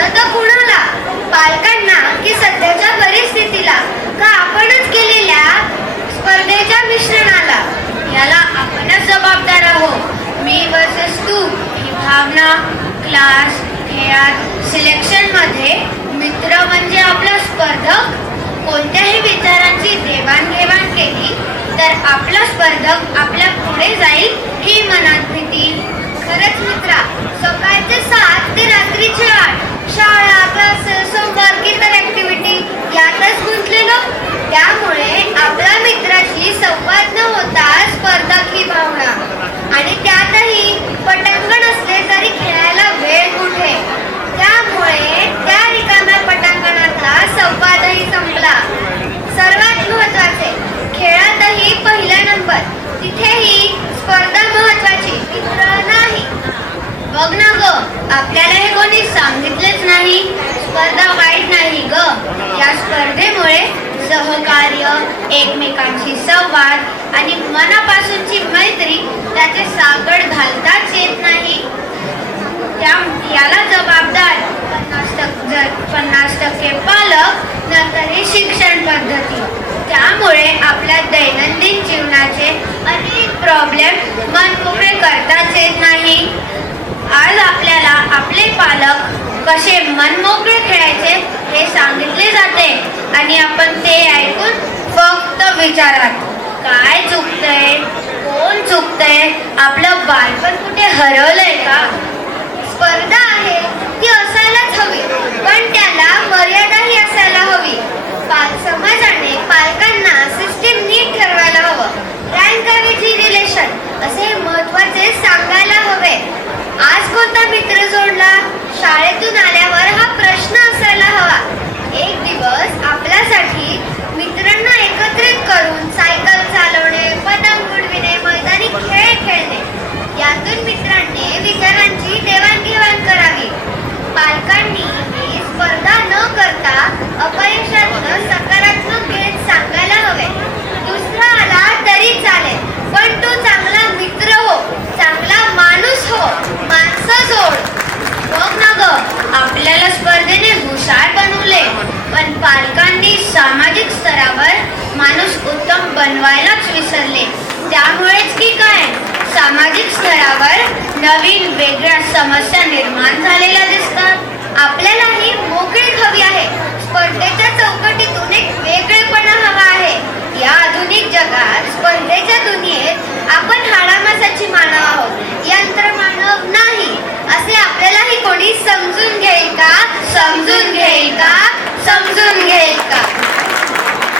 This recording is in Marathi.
दिसलं तर कुणाला? पालकांना की सध्याच्या परिस्थितीला? का आपणच केलेल्या स्पर्धेच्या मिश्रणाला? याला आपणच जबाबदार आहोत. मी वर्सेस तू ही भावना क्लास, खेळात, सिलेक्शन मध्ये मित्र म्हणजे आपला स्पर्धक. कोणत्याही विचारांची देवाणघेवाण केली तर आपला स्पर्धक आपल्या पुढे जाईल ही मनात भीती. खरंच मित्रा, सकाळचे 7 ते रात्रीचे 8 शाळा, क्लासेस, होमवर्क, इतर ऍक्टिव्हिटी यातच गुंतलेलो. त्यामुळे आपल्या मित्राशी संवाद न होता स्पर्धक ही भावना. आणि त्यातही पटांगण असले तरी खेळायला वेळ कुठे? त्यामुळे त्या रिकाम्या पटांगणातला संवादही संपला. सर्वात महत्त्वाचे, खेळातही पहिला नंबर, तिथेही स्पर्धा महत्त्वाची, मित्र नाही. बघ ना ग, आपल्याला हे कोणी सांगितलेच नाही. स्पर्धा वाईट नाही ग. या स्पर्धेमुळे सहकार्य, एकमेकांशी संवाद आणि मनापासूनची मैत्री त्याचे साकड घालताच येत नाही. याला जबाबदार 50% पालक, नंतर शिक्षण पद्धती. त्यामुळे आपल्या दैनंदिन जीवनाचे अनेक प्रॉब्लेम मनमोकळे करताच येत नाही. आज आपल्याला आपले पालक कसे मनमोकळे खेळायचे हे सांगितले जाते आणि आपण ते ऐकून फक्त विचारात, काय चुकतंय, कोण चुकतंय, आपलं बालपण कुठे हरवलंय का? स्पर्धा आहे ती असायलाच हवी, पण त्याला मर्यादाही असायला हवी. समाजाने पालकांना सिस्टीम नीट ठरवायला हवं. रँक ऐवजी रिलेशन असे महत्त्वाचे सांगायला हवे. आज कोणता मित्र जोडला? शाळेतून आल्यावर हा प्रश्न असायला हवा. एक दिवस आपल्यासाठी मित्रांना एकत्रित करून सायकल चालवणे, पतंग उडविणे, मैदानी खेळ खेळणे, यातून मित्रांनी विचारांची देवाणघेवाण करावी. पालकांनी ही स्पर्धा न करता अपयशातून सकारात्मक घेत सांगायला हवे. दुसरा आला तरी चालेल, पण तो चांगला मित्र हो, चांगला माणूस हो, माणसं जोड. बघ ना ग, आपल्याला स्पर्धेने हुशार बनवले, पण पालकांनी सामाजिक स्तरावर माणूस उत्तम बनवायलाच विसरले. त्यामुळेच की काय, सामाजिक स्तरावर नवीन वेगळ्या समस्या निर्माण झालेल्या दिसतात. आपल्यालाही मोकळीक हवी आहे. स्पर्धेच्या चौकटीतून एक वेगळेपणा हवा आहे. या आधुनिक जगात स्पर्धेच्या दुनियेत आपण हाडामासाची मानव आहोत, यंत्रमानव नाही. असे आपल्यालाही कोणी समजून घेईल का? समजून घेईल का? समजून घेईल का?